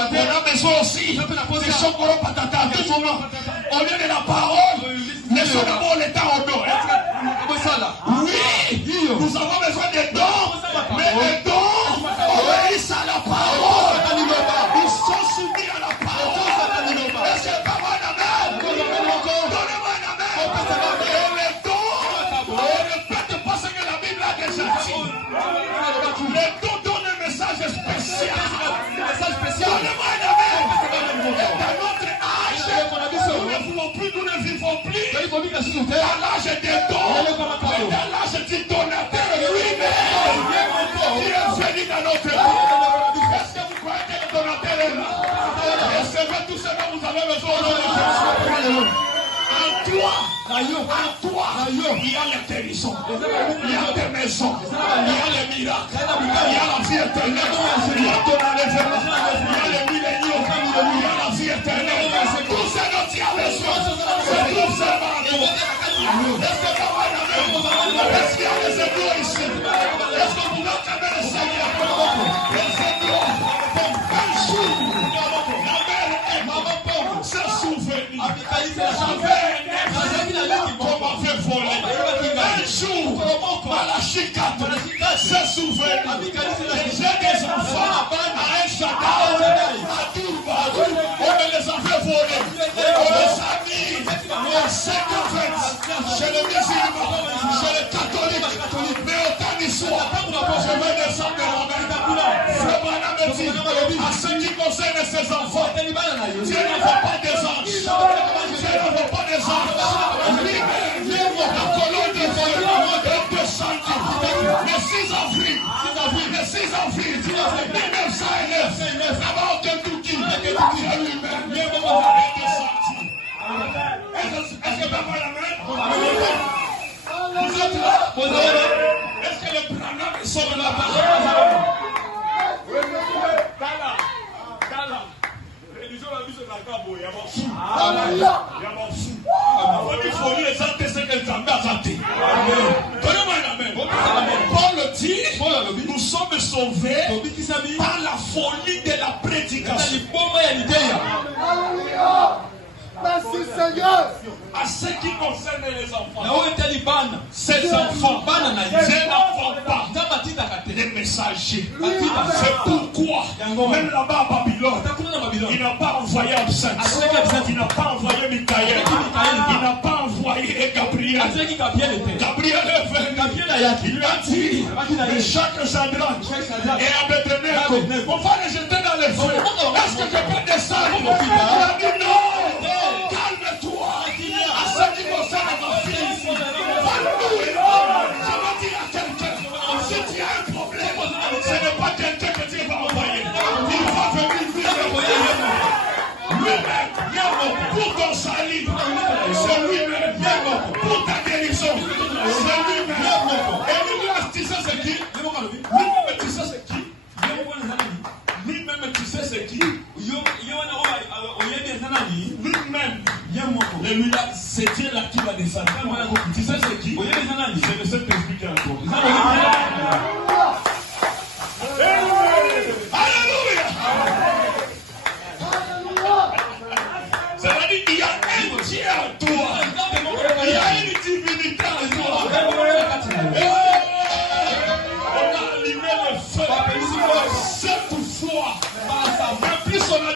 a besoin aussi de Chokoro Patata. Au lieu de la parole, laissons d'abord l'état au dos. Oui, nous avons besoin des dons, mais les dons obéissent à la parole. Ils sont soumis à la parole. Est-ce que pas moi d'amen? Donnez-moi un amen. Et les dons, ne répète pas ce que la Bible a déjà dit. Les dons donnent un message spécial. Donnez-moi un amen. Et dans notre âge, nous ne vivons plus dans l'âge des dons, mais dans l'âge du donateur lui-même. Qui est venu dans notre vie. Est-ce que vous croyez que le donateur est là? Recevez tout ce dont vous avez besoin aujourd'hui. En toi, il y a les guérisons, il y a tes maisons, il y a les miracles, il y a la vie éternelle, il y a ton enlèvement, il y a les milléniaux, il y a la vie éternelle. Tout ce dont tu as besoin, c'est tout ça. Est-ce que ça va la Est-ce qu'il y a des étoiles ici? Est-ce que vous pouvez acclamer le Seigneur? Les étoiles, un jour, la mère est s'est souvenue. Qu'on m'avait volé. Un jour, Malachi 4 s'est souvenu. J'ai des enfants à un Shaddai, à Touba. On me les avait volés. On les a mis à 5 chez les musulmans, chez les catholiques. Mais autant d'histoire, je vais descendre de la mer. À ce qui concerne ses enfants, Dieu ne veut pas des anges. Dieu ne veut pas des anges. La colonne de Dieu est descendue. Le 6 avril 1909, là-bas au Kentucky, Dieu lui-même est descendu. Est-ce que papa la main? Vous êtes là? Est-ce que le Branham sort de la parole? Paul dit, nous sommes sauvés par la folie de la prédication. Merci Seigneur. À ce qui concerne les enfants, ces enfants, je n'enfants pas les messagers. C'est pourquoi, même là-bas à Babylone, il n'a pas envoyé Absinthe, il n'a pas envoyé Michael, il n'a pas envoyé Gabriel. Gabriel est venu, il lui a dit, Jacques Shadrach et Abednego, on va les jeter dans le feu. Est-ce que je peux descendre? Il a dit non. Calme-toi. À ce qui concerne ma fille, alléluia. Je vais dire à quelqu'un, si tu as un problème, ce n'est pas quelqu'un que Dieu va envoyer. Il va venir lui-même pour ton salut. C'est lui-même pour ta guérison. C'est lui-même. Et lui-même, tu sais c'est qui? Lui-même, tu sais c'est qui? Lui-même, tu sais c'est qui? Lui-même, c'est Dieu là qui va descendre. Tu sais c'est qui? Je ne sais t'expliquer encore. Alléluia! C'est-à-dire qu'il y a un Dieu en toi. Il y a une divinité en toi. On a allumé le feu. Cette fois,